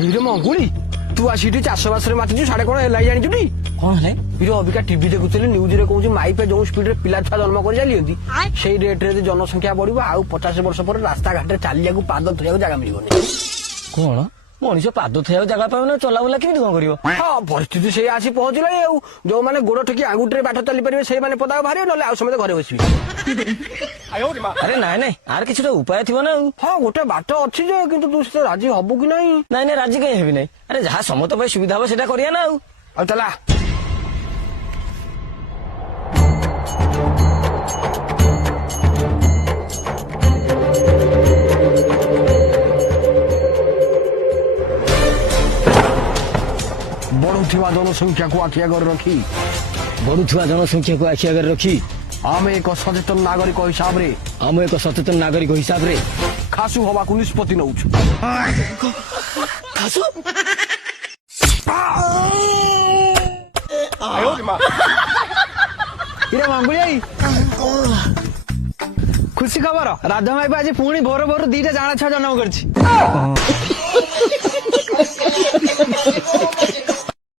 ହିରେ ମଙ୍ଗୁଳି ତୁ ଆସିକି ଚାଷବାସରେ ମାତିଛୁ ସାଡେ କଣ ହେଲା ଜାଣିଛୁ ଟି? କଣ ହେଲା? ହିରେ ଅବିକା ଟିଭି ଦେଖୁଥିଲି ନ୍ୟୁଜରେ କହୁଛି ମାଇପେ ଯୋଉ ସ୍ପିଡରେ ପିଲା ଛୁଆ ଜନ୍ମ କରି ଚାଲିଛନ୍ତି ସେଇ ରେଟରେ ଯଦି ଜନସଂଖ୍ୟା ବଢିବ ଆଉ 50 ବର୍ଷ ପରେ ରାସ୍ତାଘାଟରେ ଚାଲିବାକୁ ପାଦ ଧୋଇବାକୁ ଜାଗା ମିଳିବନି। କଣ ମଣିଷ ପାଦ ଥୋଇବାକୁ ଜାଗା ପାଇବ ଚଲାବୁଲା କେମିତି କଣ କରିବ? ହଁ ପରିସ୍ଥିତି ସେଇ ଆସି ପହଞ୍ଚିଲାଣି ଆଉ। ଯୋଉମାନେ ଗୋଡ ଟେକି ଆଙ୍ଗୁଠିରେ ବାଟ ଚାଲିପାରିବେ ସେଇମାନେ ପଦାକୁ ବାହାରିବେ, ନହେଲେ ଆଉ ସମସ୍ତେ ଘରେ ବସିବେ। ଆରେ ନାଇଁ ନାଇଁ ଆର କିଛି ଗୋଟେ ଉପାୟ ଥିବ ନା ଆଉ। ହଁ ଗୋଟେ ବାଟ ଅଛି ଯେ, କିନ୍ତୁ ତୁ ସେଟା ରାଜି ହବୁ କି ନାହିଁ? ନାଇଁ ନାଇଁ ରାଜି କାହିଁ ହେବି ନାଇଁ। ଆରେ ଯାହା ସମସ୍ତ ପାଇଁ ସୁବିଧା ହବ ସେଟା କରିବା ନା ଆଉ। ଆଉ ତାଲା ବଢୁଥିବା ଜନସଂଖ୍ୟାକୁ ଆଖି ଆଗରେ ରଖି ବଢୁଥିବା ଜନସଂଖ୍ୟାକୁ ଆଖି ଆଗରେ ରଖି ଆମେ ଏକ ସଚେତନ ନାଗରିକ ହିସାବରେ ଖାସୁ ହବାକୁ ନିଷ୍ପତ୍ତି ନଉଛୁ। ଖାସୁ? ଇରେ ମଙ୍ଗୁଳି ଭାଇ ଖୁସି ଖବର, ରାଧା ମାଇପା ଆଜି ପୁଣି ଭୋର ଭୋର 2ଟା ଜାଁଳା ଛୁଆ ଜନ୍ମ କରିଛି।